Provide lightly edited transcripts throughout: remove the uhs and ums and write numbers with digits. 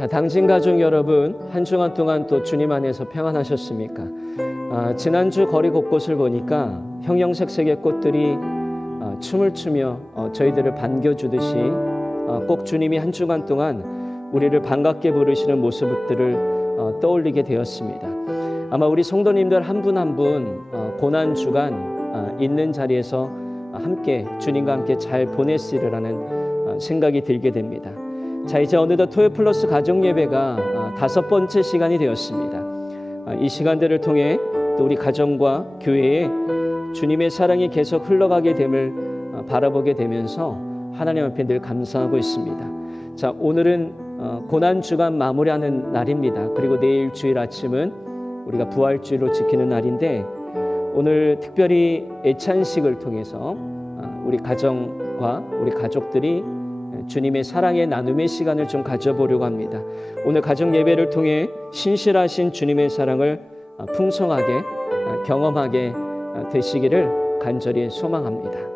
자, 당진 가족 여러분, 한 주간 동안 또 주님 안에서 평안하셨습니까? 지난주 거리 곳곳을 보니까 형형색색의 꽃들이 춤을 추며 저희들을 반겨주듯이 꼭 주님이 한 주간 동안 우리를 반갑게 부르시는 모습들을 떠올리게 되었습니다. 아마 우리 성도님들 한 분 한 분 고난 주간 있는 자리에서 함께 주님과 함께 잘 보냈으리라는 생각이 들게 됩니다. 자, 이제 어느덧 토요 플러스 가정 예배가 5번째 시간이 되었습니다. 이 시간들을 통해 또 우리 가정과 교회에 주님의 사랑이 계속 흘러가게 됨을 바라보게 되면서 하나님 앞에 늘 감사하고 있습니다. 자, 오늘은 고난 주간 마무리하는 날입니다. 그리고 내일 주일 아침은 우리가 부활주일로 지키는 날인데, 오늘 특별히 애찬식을 통해서 우리 가정과 우리 가족들이 주님의 사랑의 나눔의 시간을 좀 가져보려고 합니다. 오늘 가정 예배를 통해 신실하신 주님의 사랑을 풍성하게 경험하게 되시기를 간절히 소망합니다.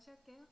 다시 할게요.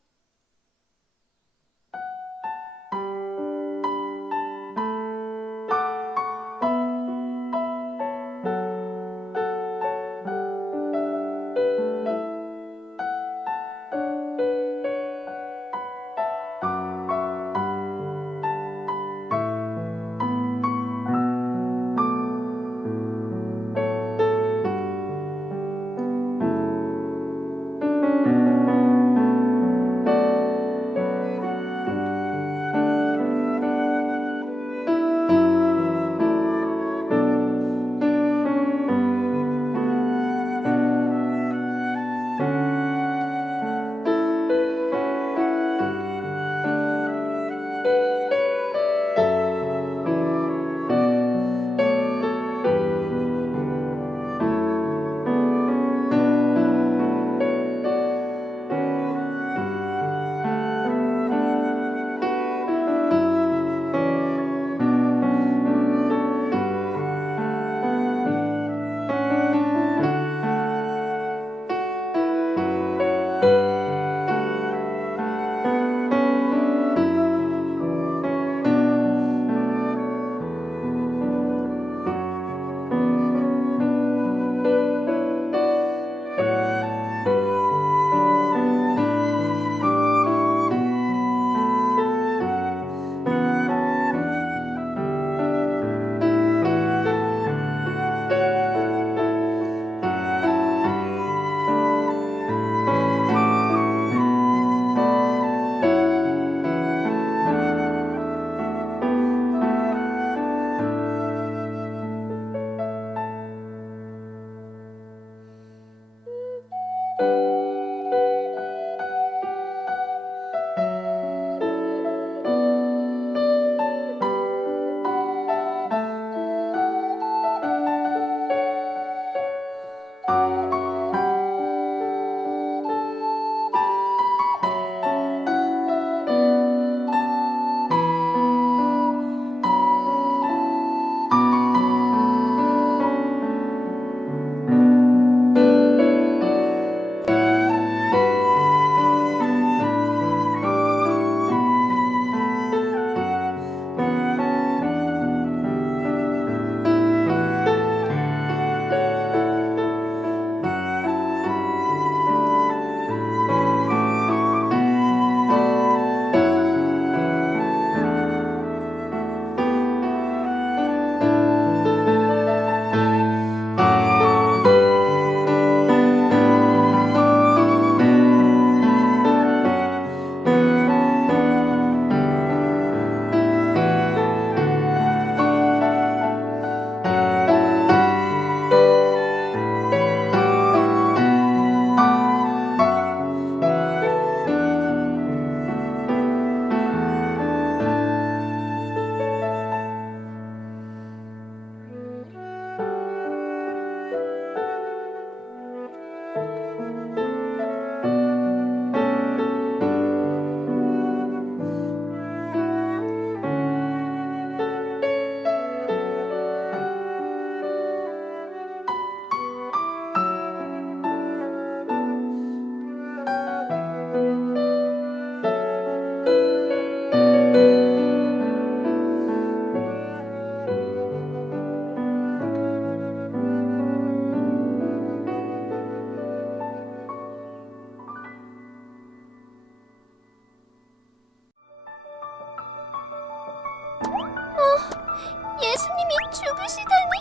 예수님이 죽으시다니.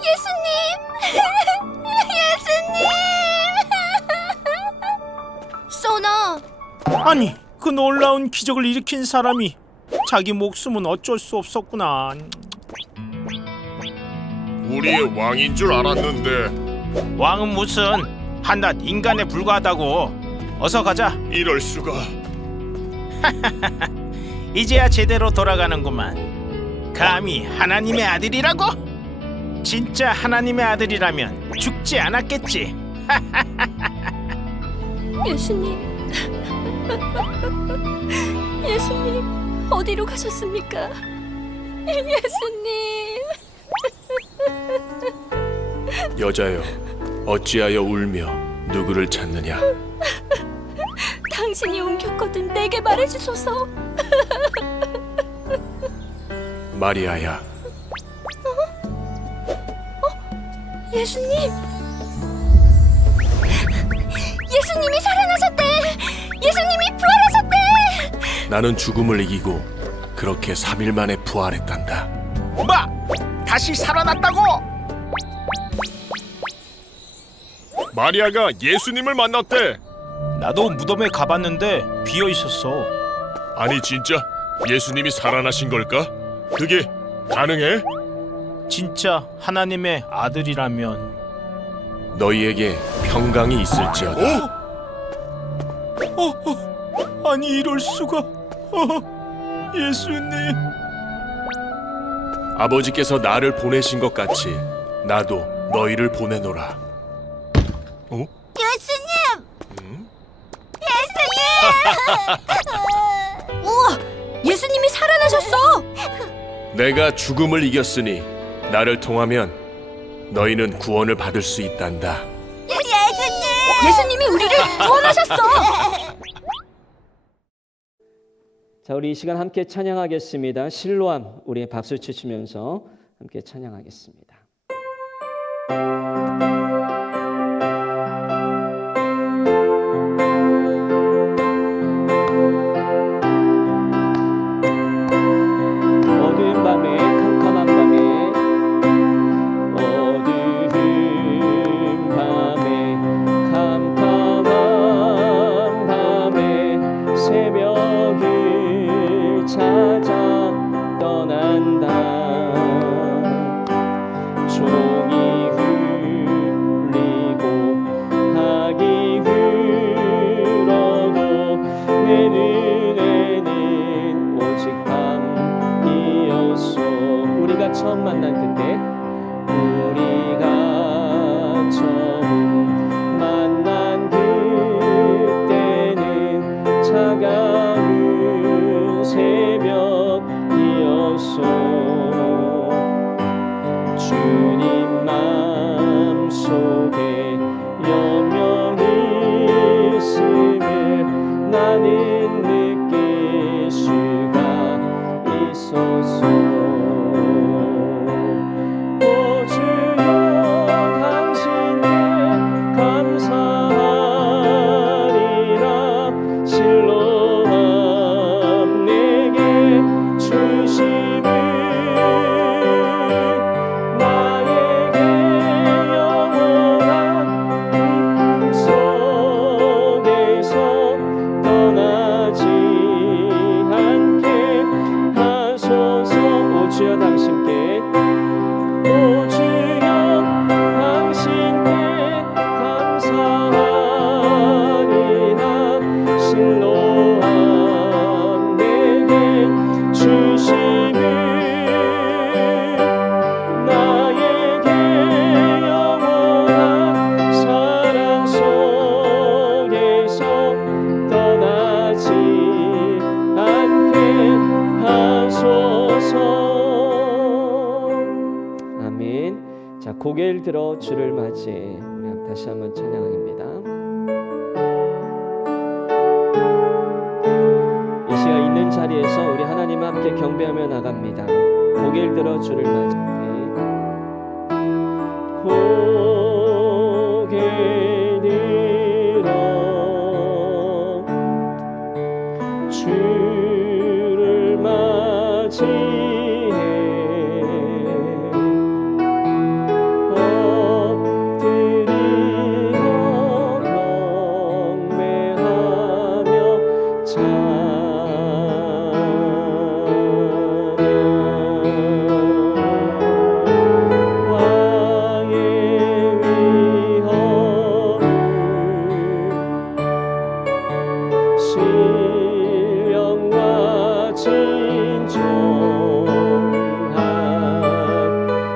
예수님! 예수님! 소나! 아니, 그 놀라운 기적을 일으킨 사람이 자기 목숨은 어쩔 수 없었구나. 우리의 왕인 줄 알았는데. 왕은 무슨 한낱 인간에 불과하다고. 어서 가자. 이럴 수가. 이제야 제대로 돌아가는구만. 감히 하나님의 아들이라고? 진짜 하나님의 아들이라면 죽지 않았겠지. 예수님. 예수님, 어디로 가셨습니까? 예수님. 여자여, 어찌하여 울며 누구를 찾느냐? 당신이 옮겼거든 내게 말해주소서. 마리아야, 예수님. 예수님이 살아나셨대. 예수님이 부활하셨대. 나는 죽음을 이기고 그렇게 3일 만에 부활했단다. 뭐? 다시 살아났다고? 마리아가 예수님을 만났대. 나도 무덤에 가봤는데 비어 있었어. 아니 진짜 예수님이 살아나신 걸까? 그게 가능해? 진짜 하나님의 아들이라면. 너희에게 평강이 있을지어다. 아니 이럴 수가. 예수님. 아버지께서 나를 보내신 것 같이 나도 너희를 보내노라. 예수님. 예수님. 우와, 예수님이 살아나셨어. 내가 죽음을 이겼으니 나를 통하면 너희는 구원을 받을 수 있단다. 예수님. 예수님이 우리를 구원하셨어. 자, 우리 이 시간 함께 찬양하겠습니다. 실로암, 우리 박수 치시면서 함께 찬양하겠습니다. 어두운 밤에, 캄캄한 밤에, 어두운 밤에, 캄캄한 밤에 새벽을 찾아 떠난다. 종이 흘리고 학이 흘러도 내 눈에는 오직 밤이었어. 우리가 처음 만난 그때, 우리가 처음 만난 그때는 차가운 새벽이었어. 주님 마음속에 여명이 있음을 나는 느낄 수가 있었어. 오 주여 당신께 감사하리라. 실로암 내게 주심을 나에게 영원한 꿈속에서 떠나지 않게 하소서. 오 주여 당신께, 오 주여 당신께 감사하리라. 실로암 내게 주심을 나에게 영원한 사랑 속에서 떠나지 않게 하소서. 아멘. 자, 고개를 들어 주를 맞이해 우리 다시 한번 찬양합니다. 이 시간 있는 자리에서 우리 하나님 함께 경배하며 나갑니다. 고개를 들어 주를 맞이해. 고개 들어 주를 맞이해. 엎드리며 경배하며 왕의 위엄을 신령과 진정한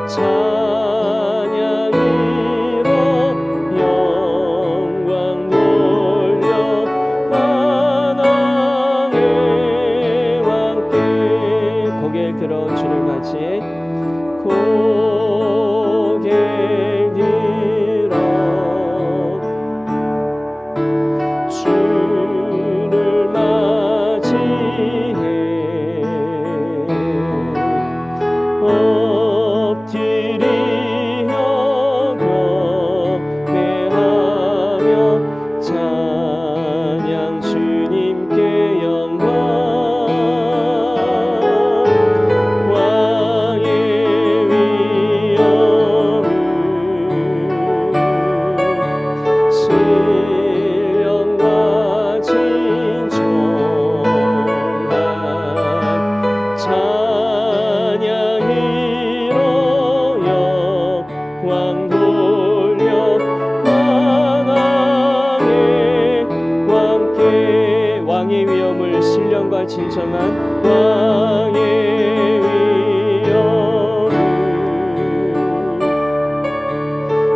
찬양으로 영광 돌려 만왕의 왕께. 고개를 들어 주를 맞이해. 고개 들어 주를 맞이해. 엎드리며 경배하며 찬양 주님께 영광. 왕의 위엄을 신령과 진정한 찬양으로 영광 돌려 만왕의 왕께. 왕의 위엄을 신령과 진정한 왕의 위엄을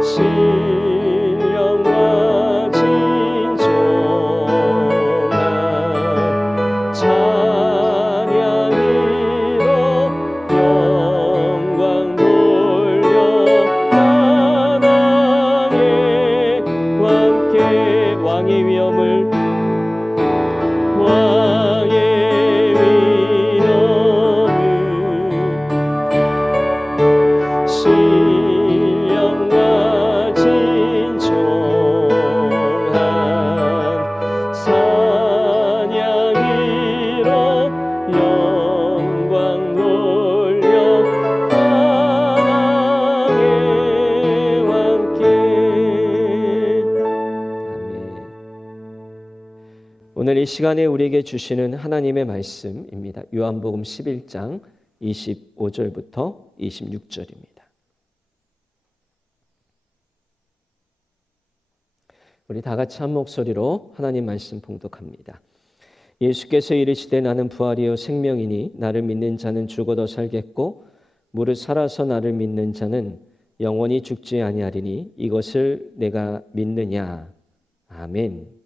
신령과 진정한 찬양으로 영광 돌려 만왕의 왕께. 왕의 위엄을 왕의 위엄을 신령과 진정한 찬양이로 영광 돌려 하나님의 왕께. 아멘. 오늘 이 시간에 우리에게 주시는 하나님의 말씀입니다. 요한복음 11장 25절부터 26절입니다. 우리 다 같이 한 목소리로 하나님 말씀 봉독합니다. 예수께서 이르시되 나는 부활이요 생명이니 나를 믿는 자는 죽어도 살겠고 무릇 살아서 나를 믿는 자는 영원히 죽지 아니하리니 이것을 내가 믿느냐. 아멘.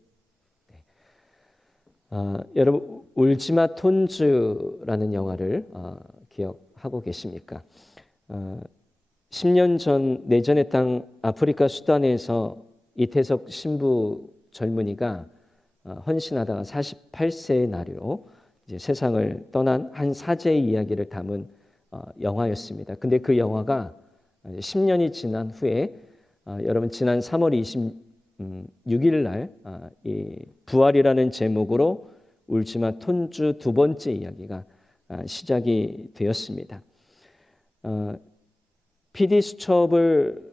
여러분 울지마 톤즈라는 영화를 기억하고 계십니까? 10년 전 내전의 땅 아프리카 수단에서 이태석 신부 젊은이가 헌신하다가 48세의 나이로 이제 세상을 떠난 한 사제의 이야기를 담은 영화였습니다. 근데 그 영화가 10년이 지난 후에 여러분 지난 3월 26일 날 이 부활이라는 제목으로 울지마 톤주 두 번째 이야기가 시작이 되었습니다. PD 수첩을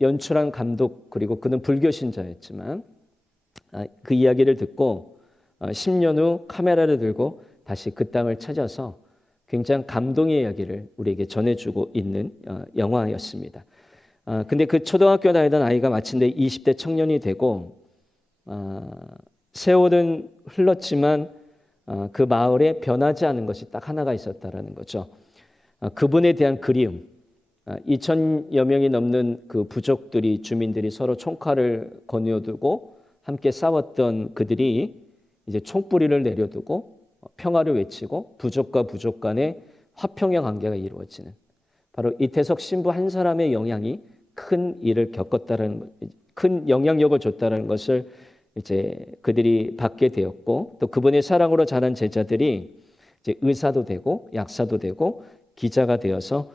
연출한 감독 그리고 그는 불교 신자였지만 그 이야기를 듣고 10년 후 카메라를 들고 다시 그 땅을 찾아서 굉장히 감동의 이야기를 우리에게 전해주고 있는 영화였습니다. 근데 그 초등학교 다니던 아이가 마침내 20대 청년이 되고 세월은 흘렀지만 그 마을에 변하지 않은 것이 딱 하나가 있었다라는 거죠. 그분에 대한 그리움. 2,000여 명이 넘는 그 부족들이 주민들이 서로 총칼을 거누어두고 함께 싸웠던 그들이 이제 총뿌리를 내려두고 평화를 외치고 부족과 부족 간의 화평의 관계가 이루어지는 바로 이태석 신부 한 사람의 영향이 큰 일을 겪었다는 큰 영향력을 줬다는 것을 이제 그들이 받게 되었고 또 그분의 사랑으로 자란 제자들이 이제 의사도 되고 약사도 되고 기자가 되어서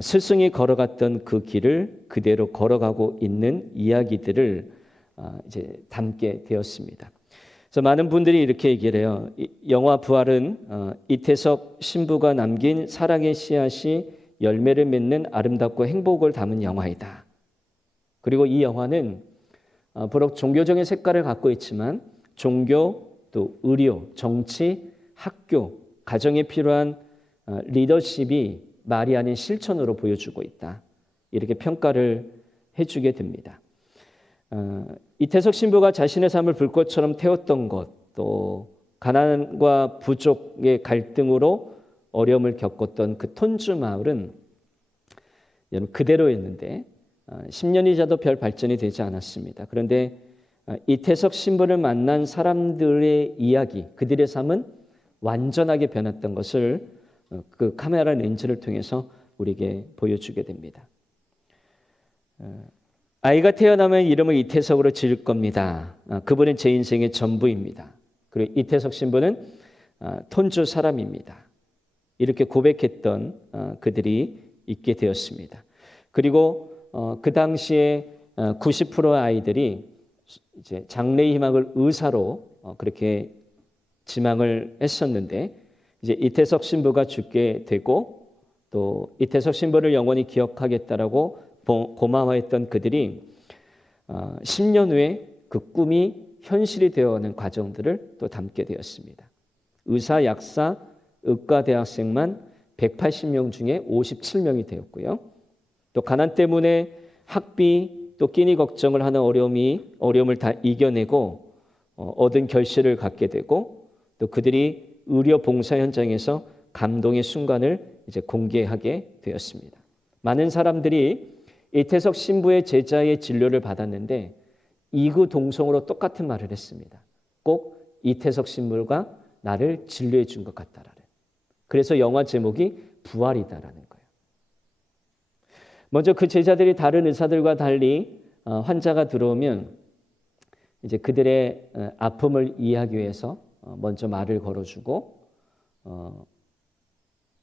스승이 걸어갔던 그 길을 그대로 걸어가고 있는 이야기들을 이제 담게 되었습니다. 그래서 많은 분들이 이렇게 얘기를 해요. 영화 부활은 이태석 신부가 남긴 사랑의 씨앗이 열매를 맺는 아름답고 행복을 담은 영화이다. 그리고 이 영화는 비록 종교적인 색깔을 갖고 있지만 종교, 또 의료, 정치, 학교, 가정에 필요한 리더십이 말이 아닌 실천으로 보여주고 있다. 이렇게 평가를 해주게 됩니다. 이태석 신부가 자신의 삶을 불꽃처럼 태웠던 것, 또 가난과 부족의 갈등으로 어려움을 겪었던 그 톤주 마을은 그대로였는데 10년이 지나도 별 발전이 되지 않았습니다. 그런데 이태석 신부를 만난 사람들의 이야기, 그들의 삶은 완전하게 변했던 것을 그 카메라 렌즈를 통해서 우리에게 보여주게 됩니다. 아이가 태어나면 이름을 이태석으로 지을 겁니다. 그분은 제 인생의 전부입니다. 그리고 이태석 신부는 톤주 사람입니다. 이렇게 고백했던 그들이 있게 되었습니다. 그리고 그 당시에 90%의 아이들이 이제 장래의 희망을 의사로 그렇게 지망을 했었는데 이제 이태석 신부가 죽게 되고 또 이태석 신부를 영원히 기억하겠다라고 고마워했던 그들이 10년 후에 그 꿈이 현실이 되어가는 과정들을 또 담게 되었습니다. 의사, 약사, 의과 대학생만 180명 중에 57명이 되었고요. 또 가난 때문에 학비 또 끼니 걱정을 하는 어려움을 다 이겨내고 얻은 결실을 갖게 되고 또 그들이 의료 봉사 현장에서 감동의 순간을 이제 공개하게 되었습니다. 많은 사람들이 이태석 신부의 제자의 진료를 받았는데 이구동성으로 똑같은 말을 했습니다. 꼭 이태석 신부가 나를 진료해 준 것 같다라는. 그래서 영화 제목이 부활이다라는 거예요. 먼저 그 제자들이 다른 의사들과 달리 환자가 들어오면 이제 그들의 아픔을 이해하기 위해서 먼저 말을 걸어주고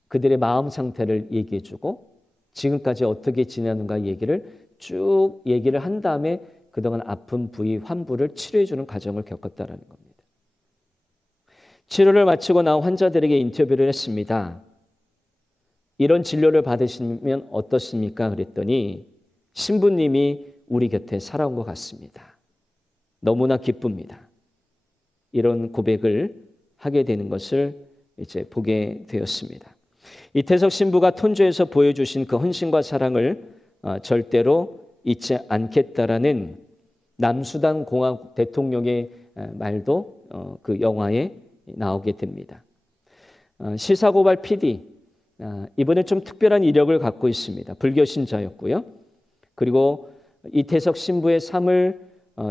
그들의 마음 상태를 얘기해주고 지금까지 어떻게 지내는가 얘기를 쭉 얘기를 한 다음에 그동안 아픈 부위 환부를 치료해주는 과정을 겪었다라는 겁니다. 치료를 마치고 나온 환자들에게 인터뷰를 했습니다. 이런 진료를 받으시면 어떻습니까? 그랬더니 신부님이 우리 곁에 살아온 것 같습니다. 너무나 기쁩니다. 이런 고백을 하게 되는 것을 이제 보게 되었습니다. 이태석 신부가 톤주에서 보여주신 그 헌신과 사랑을 절대로 잊지 않겠다라는 남수단 공화국 대통령의 말도 그 영화에 나오게 됩니다. 시사고발 PD 이번에 좀 특별한 이력을 갖고 있습니다. 불교 신자였고요. 그리고 이태석 신부의 삶을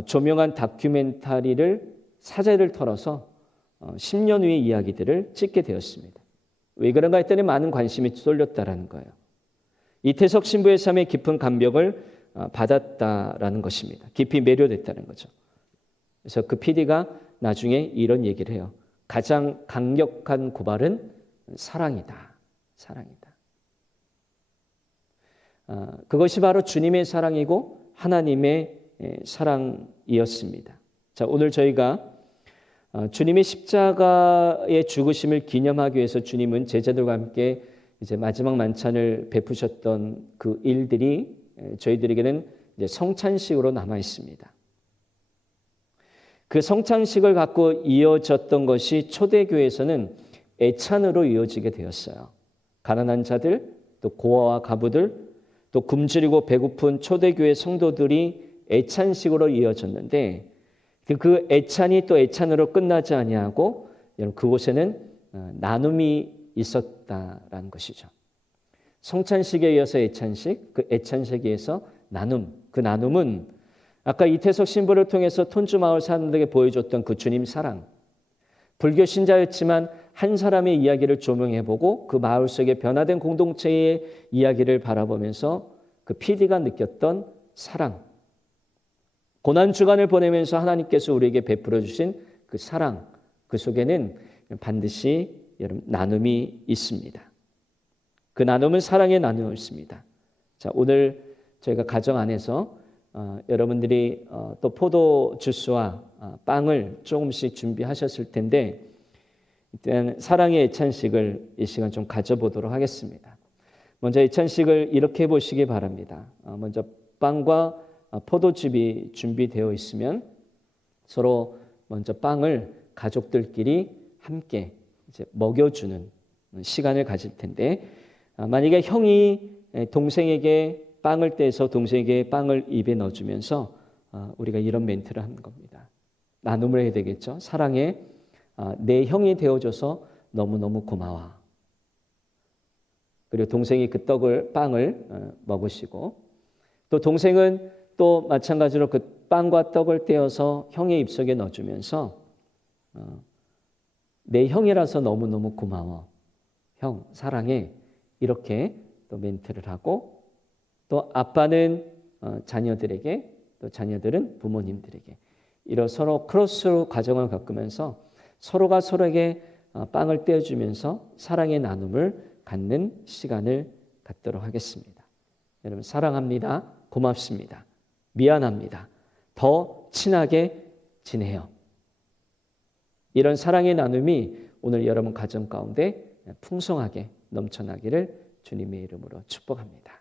조명한 다큐멘터리를 사제를 털어서 10년 후의 이야기들을 찍게 되었습니다. 왜 그런가 했더니 많은 관심이 쏠렸다라는 거예요. 이태석 신부의 삶에 깊은 감명을 받았다라는 것입니다. 깊이 매료됐다는 거죠. 그래서 그 PD가 나중에 이런 얘기를 해요. 가장 강력한 고발은 사랑이다. 사랑이다. 그것이 바로 주님의 사랑이고 하나님의 사랑이었습니다. 자, 오늘 저희가 주님의 십자가의 죽으심을 기념하기 위해서 주님은 제자들과 함께 이제 마지막 만찬을 베푸셨던 그 일들이 저희들에게는 이제 성찬식으로 남아 있습니다. 그 성찬식을 갖고 이어졌던 것이 초대교회에서는 애찬으로 이어지게 되었어요. 가난한 자들, 또 고아와 가부들, 또 굶주리고 배고픈 초대교회 성도들이 애찬식으로 이어졌는데 그 애찬이 또 애찬으로 끝나지 아니하고 그곳에는 나눔이 있었다라는 것이죠. 성찬식에 이어서 애찬식, 그 애찬식에 이어서 나눔. 그 나눔은 아까 이태석 신부를 통해서 톤주 마을 사람들에게 보여줬던 그 주님 사랑. 불교 신자였지만 한 사람의 이야기를 조명해보고 그 마을 속의 변화된 공동체의 이야기를 바라보면서 그 PD가 느꼈던 사랑. 고난 주간을 보내면서 하나님께서 우리에게 베풀어 주신 그 사랑. 그 속에는 반드시 여러분 나눔이 있습니다. 그 나눔은 사랑의 나눔이었습니다. 자, 오늘 저희가 가정 안에서 여러분들이 또 포도 주스와 빵을 조금씩 준비하셨을 텐데 일단 사랑의 애찬식을 이 시간 좀 가져보도록 하겠습니다. 먼저 애찬식을 이렇게 해보시기 바랍니다. 먼저 빵과 포도즙이 준비되어 있으면 서로 먼저 빵을 가족들끼리 함께 이제 먹여주는 시간을 가질 텐데 만약에 형이 동생에게 빵을 떼서 동생에게 빵을 입에 넣어주면서 우리가 이런 멘트를 하는 겁니다. 나눔을 해야 되겠죠. 사랑해. 내 형이 되어줘서 너무너무 고마워. 그리고 동생이 그 빵을 먹으시고 또 동생은 또 마찬가지로 그 빵과 떡을 떼어서 형의 입속에 넣어주면서 내 형이라서 너무너무 고마워. 형 사랑해. 이렇게 또 멘트를 하고 또 아빠는 자녀들에게 또 자녀들은 부모님들에게 이런 서로 크로스 과정을 겪으면서 서로가 서로에게 빵을 떼어주면서 사랑의 나눔을 갖는 시간을 갖도록 하겠습니다. 여러분 사랑합니다. 고맙습니다. 미안합니다. 더 친하게 지내요. 이런 사랑의 나눔이 오늘 여러분 가정 가운데 풍성하게 넘쳐나기를 주님의 이름으로 축복합니다.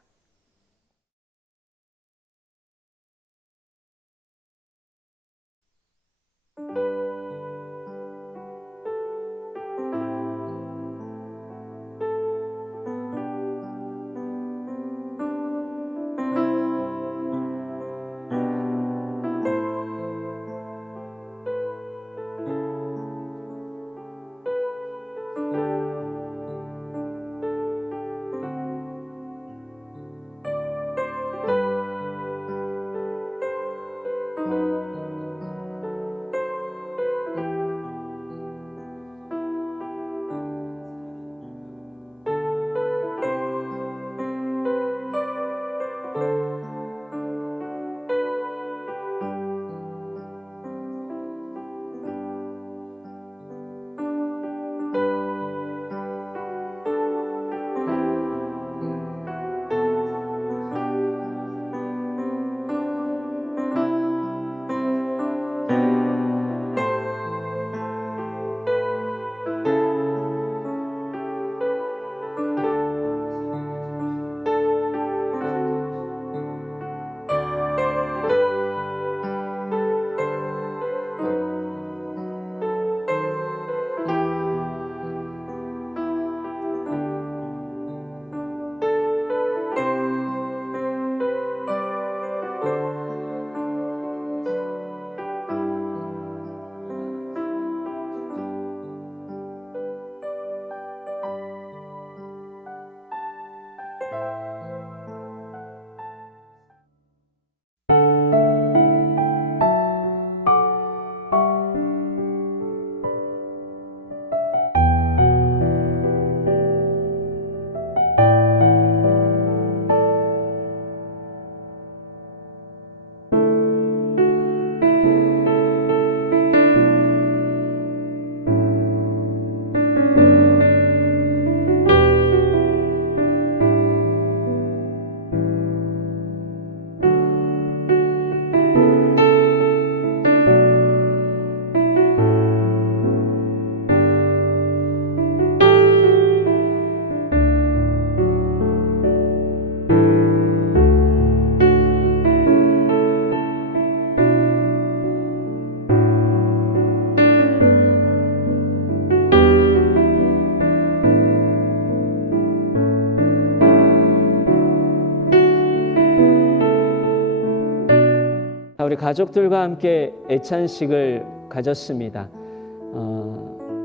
가족들과 함께 애찬식을 가졌습니다.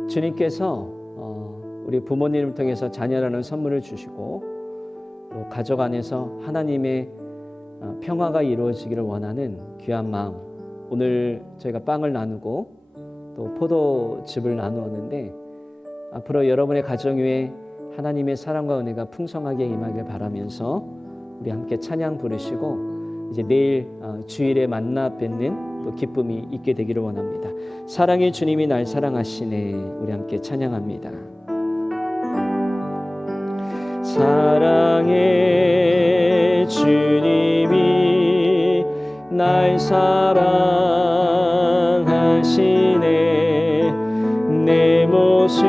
주님께서 우리 부모님을 통해서 자녀라는 선물을 주시고 또 가족 안에서 하나님의 평화가 이루어지기를 원하는 귀한 마음, 오늘 저희가 빵을 나누고 또 포도즙을 나누었는데 앞으로 여러분의 가정 위에 하나님의 사랑과 은혜가 풍성하게 임하길 바라면서 우리 함께 찬양 부르시고 이제 내일 주일에 만나 뵙는 또 기쁨이 있게 되기를 원합니다. 사랑의 주님이 날 사랑하시네. 우리 함께 찬양합니다. 사랑의 주님이 날 사랑하시네. 내 모습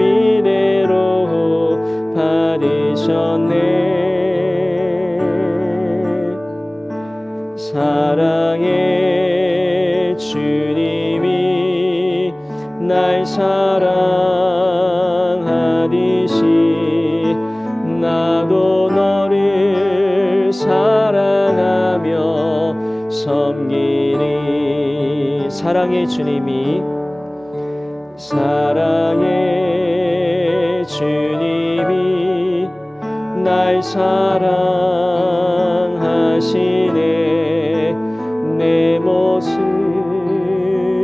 이대로 받으셨네. 사랑의 주님이 날 사랑하듯이 나도 너를 사랑하며 섬기리. 사랑의 주님이 날 사랑하시네. 내 모습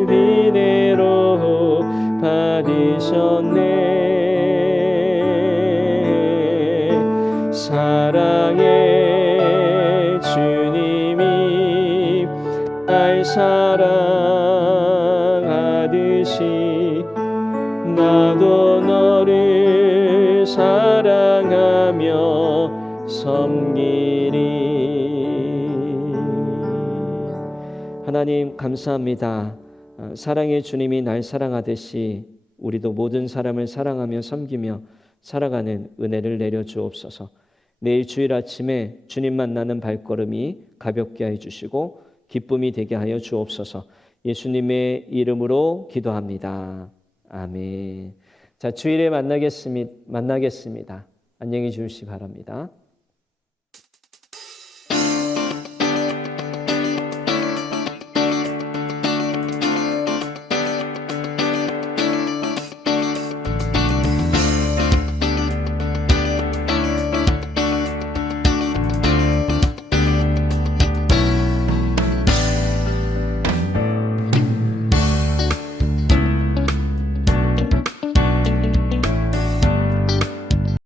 이대로 받으셨네. 사랑의 주님이 날 사랑하듯이 나도 너를 사랑하며 섬기리. 하나님 감사합니다. 사랑의 주님이 날 사랑하듯이 우리도 모든 사람을 사랑하며 섬기며 살아가는 은혜를 내려 주옵소서. 내일 주일 아침에 주님 만나는 발걸음이 가볍게 해주시고 기쁨이 되게 하여 주옵소서. 예수님의 이름으로 기도합니다. 아멘. 자, 주일에 만나겠습니다. 안녕히 주시기 바랍니다.